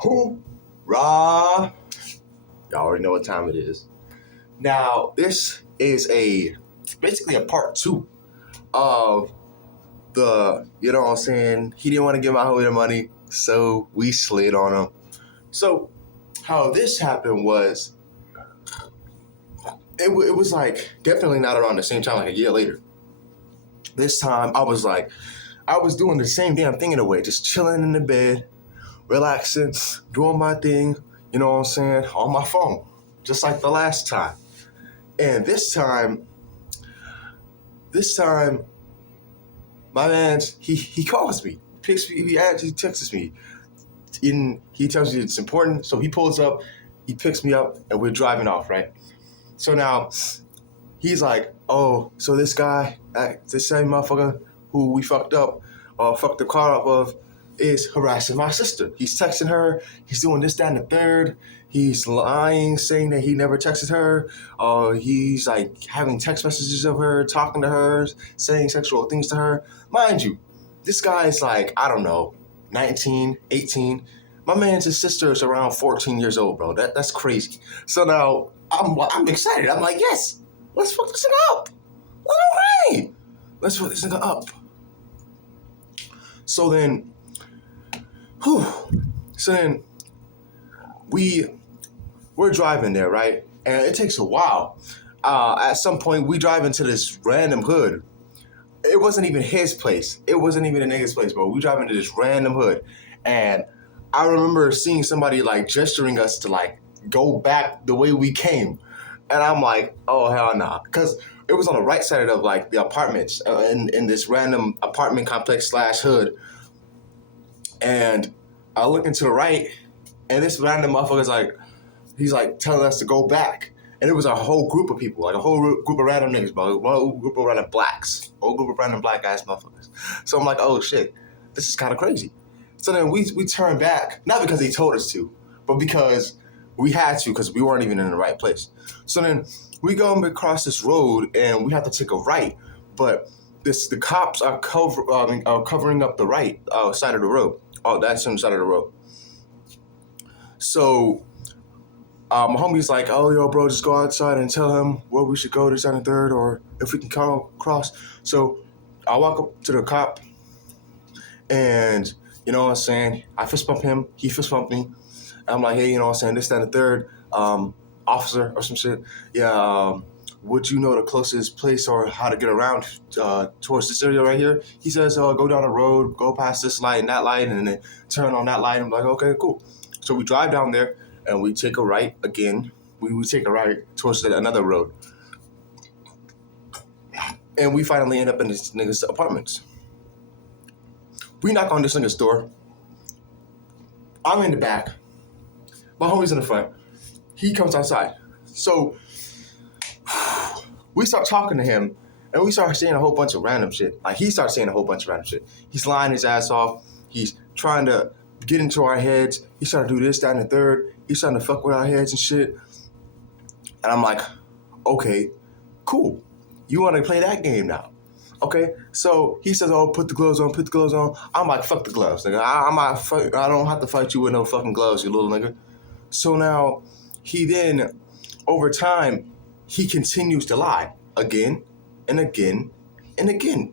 Hoorah! Y'all already know what time it is. Now, this is basically a part two of you know what I'm saying? He didn't want to give my homie the money, so we slid on him. So, how this happened was, it was like definitely not around the same time, like a year later. This time, I was doing the same damn thing in a way, just chilling in the bed, relaxing, doing my thing, you know what I'm saying, on my phone, just like the last time. And this time, my man, he calls me, picks me, he texts me, he tells me it's important, so he pulls up, he picks me up, and we're driving off, right? So now, he's like, oh, so this guy, this same motherfucker who we fucked the car up of, is harassing my sister. He's texting her, he's doing this, that, and the third. He's lying, saying that he never texted her. He's like having text messages of her, talking to her, saying sexual things to her. Mind you, this guy is like, I don't know, 19, 18. My man's sister is around 14 years old, bro. That's crazy. So now I'm excited. I'm like, yes, let's fuck this nigga up. All right, let's fuck this nigga up. So then, we're driving there, right? And it takes a while. At some point, we drive into this random hood. It wasn't even his place. It wasn't even a nigga's place, bro. We drive into this random hood. And I remember seeing somebody like gesturing us to like go back the way we came. And I'm like, oh, hell nah. Because it was on the right side of like the apartments in this random apartment complex / hood. And I look into the right, and this random motherfucker's like, he's like telling us to go back. And it was a whole group of people, like a whole group of random niggas, bro. A whole group of random blacks. A whole group of random black ass motherfuckers. So I'm like, oh shit, this is kind of crazy. So then we turn back, not because he told us to, but because we had to, because we weren't even in the right place. So then we go across this road, and we have to take a right, but the cops are covering up the right side of the road. Oh, that's on the side of the road. So my homie's like, oh, yo, bro, just go outside and tell him where we should go, this, that, and third, or if we can come across. So I walk up to the cop, and, you know what I'm saying, I fist bump him, he fist bumped me. And I'm like, hey, you know what I'm saying, this, that, and the third, officer or some shit. Yeah, would you know the closest place or how to get around towards this area right here? He says, go down the road, go past this light and that light, and then turn on that light. I'm like, okay, cool. So we drive down there, and we take a right again. We take a right towards another road. And we finally end up in this nigga's apartments. We knock on this nigga's door. I'm in the back. My homie's in the front. He comes outside. So we start talking to him, and we start saying a whole bunch of random shit. Like, he starts saying a whole bunch of random shit. He's lying his ass off. He's trying to get into our heads. He's trying to do this, that, and the third. He's trying to fuck with our heads and shit. And I'm like, okay, cool. You want to play that game now? Okay, so he says, oh, put the gloves on, put the gloves on. I'm like, fuck the gloves, nigga. I don't have to fight you with no fucking gloves, you little nigga. So now, he then, over time, he continues to lie again and again and again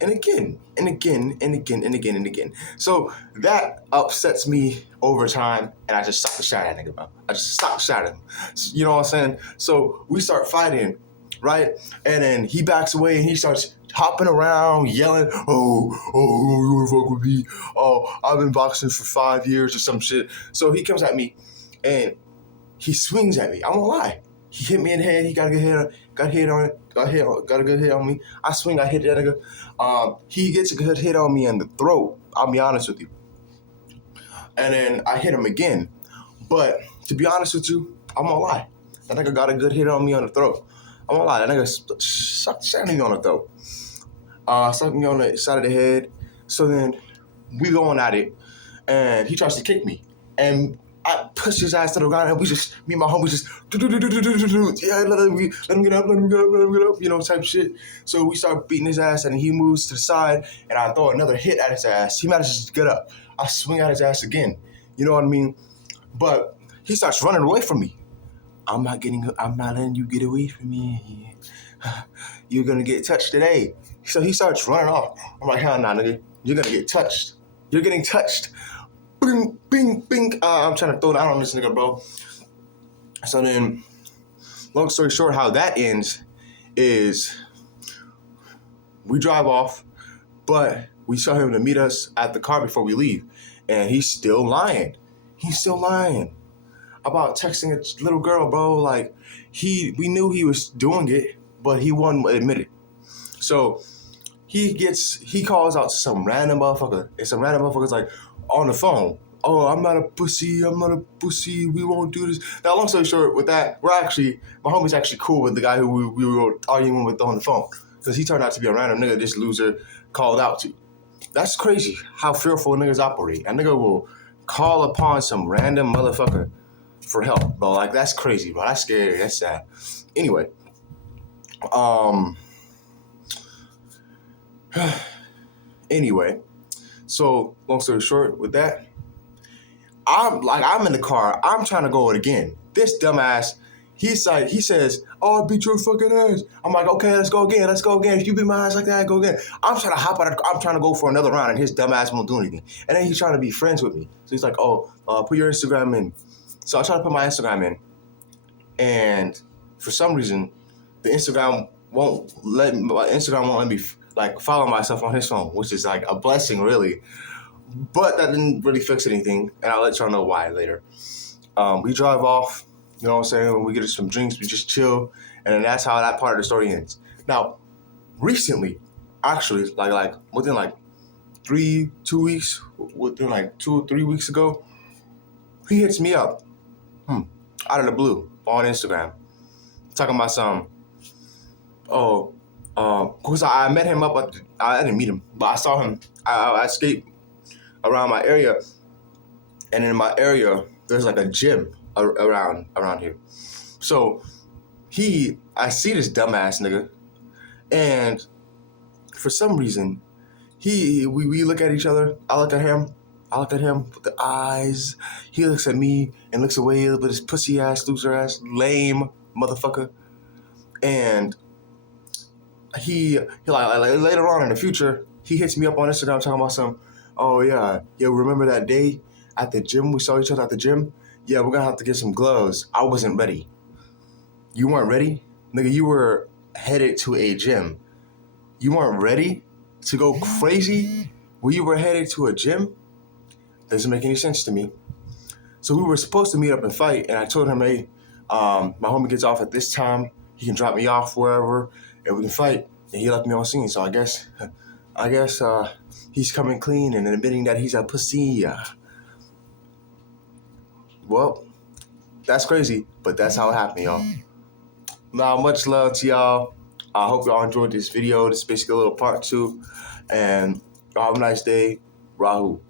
and again and again and again and again and again. So that upsets me over time, and I just stop the shot at that nigga, bro. I just stop the shot at him. You know what I'm saying? So we start fighting, right? And then he backs away, and he starts hopping around, yelling, oh, you wanna fuck with me? Oh, I've been boxing for 5 years or some shit. So he comes at me, and he swings at me. I won't lie. He hit me in the head. He got a good hit on me. I swing, I hit that nigga. He gets a good hit on me in the throat. I'll be honest with you. And then I hit him again. But to be honest with you, I'm gonna lie. That nigga got a good hit on me on the throat. I'm gonna lie. That nigga shot me on the throat. Sucked me on the side of the head. So then we going at it, and he tries to kick me. And I pushed his ass to the ground, and me and my homies just, yeah, let him get up, you know, type shit. So we start beating his ass, and he moves to the side, and I throw another hit at his ass. He manages to get up. I swing at his ass again. You know what I mean? But he starts running away from me. I'm not letting you get away from me. You're gonna get touched today. So he starts running off. I'm like, hell nah, nigga. You're gonna get touched. You're getting touched. Bing, bing, bing. I'm trying to throw down on this nigga, bro. So then, long story short, how that ends is we drive off, but we tell him to meet us at the car before we leave. And he's still lying. He's still lying about texting a little girl, bro. Like, we knew he was doing it, but he wouldn't admit it. So he calls out to some random motherfucker. And some random motherfucker's like on the phone. Oh, I'm not a pussy. We won't do this. Now, long story short, with that, my homie's actually cool with the guy who we were arguing with on the phone. Because he turned out to be a random nigga this loser called out to. That's crazy how fearful niggas operate. A nigga will call upon some random motherfucker for help, bro. Like, that's crazy, bro. That's scary. That's sad. Anyway, so long story short, with that, I'm in the car. I'm trying to go it again. This dumbass, he says, "Oh, I beat your fucking ass." I'm like, "Okay, let's go again. If you beat my ass like that, go again." I'm trying to hop out. I'm trying to go for another round, and his dumbass won't do anything. And then he's trying to be friends with me. So he's like, "Oh, put your Instagram in." So I try to put my Instagram in, and for some reason, the Instagram won't let me like follow myself on his phone, which is like a blessing, really. But that didn't really fix anything, and I'll let y'all know why later. We drive off, you know what I'm saying? When we get us some drinks, we just chill, and then that's how that part of the story ends. Now, recently, actually, like within like 2 weeks, within like 2 or 3 weeks ago, he hits me up, out of the blue, on Instagram, talking about something. Because I met him up I didn't meet him, but I saw him. I escaped around my area, and in my area there's like a gym around here. So I see this dumbass nigga, and for some reason we look at each other. I look at him with the eyes. He looks at me and looks away with his pussy ass, loser ass, lame motherfucker. And he like later on in the future, he hits me up on Instagram talking about some, "Oh yeah, remember that day at the gym? We saw each other at the gym? Yeah, we're gonna have to get some gloves." I wasn't ready. You weren't ready? Nigga, you were headed to a gym. You weren't ready to go crazy when you were headed to a gym? Doesn't make any sense to me. So we were supposed to meet up and fight, and I told him, "Hey, my homie gets off at this time. He can drop me off wherever, and we can fight." And he left me on scene. So I guess he's coming clean and admitting that he's a pussy. Well, that's crazy, but that's how it happened, y'all. Now, much love to y'all. I hope y'all enjoyed this video. This is basically a little part 2. And y'all have a nice day. Rahul.